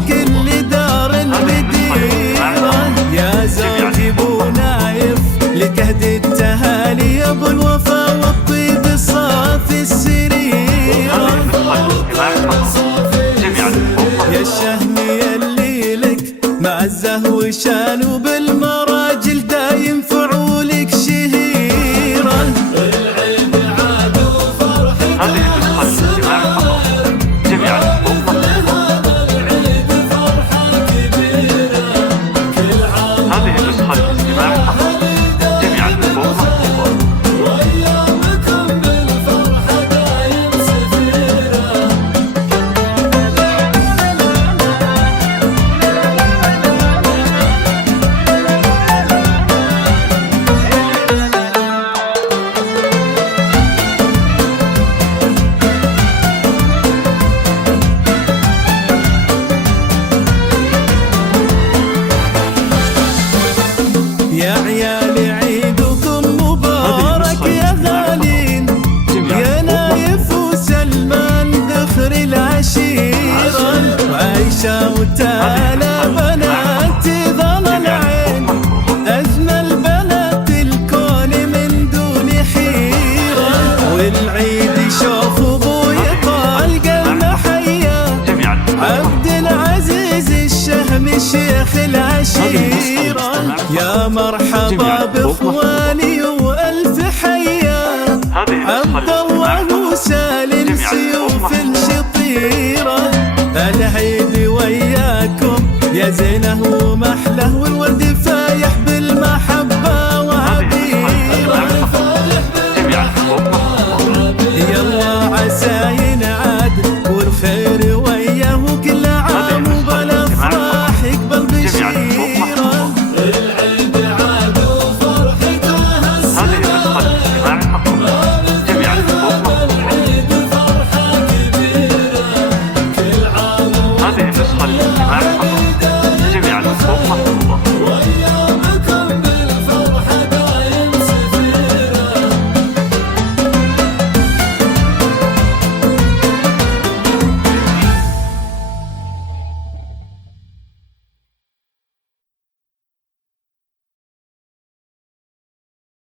بكل دار بديرة يا زوجي بو نايف لك هدي التهاني يا ابو الوفا والطيب صافي السريرة يا الشهم يلي لك معزه وشان وبالمراجل دايم فعولك شهيرة العيد عاد وفرحة يا عيالي عيدكم مبارك يا غالين يا نايف وسلمان ذخر العشيرة وعيشة وتالا بنات ظل العين أجمل بنات الكون من دون حيرة والعيد شوف أبوي طالقة المحيا عبد العزيز الشهم شيخ العشيرة يا مرحبا باخواني والف حيا عبد الله وسالم سيوف الشطيره العيد وياكم يا زينه ومحله والورد فايح بالمحبه وعبيره يلا عسى ينعاد والخير وياه كل عام وبالافراح يقبل بشيره جميع الفرحة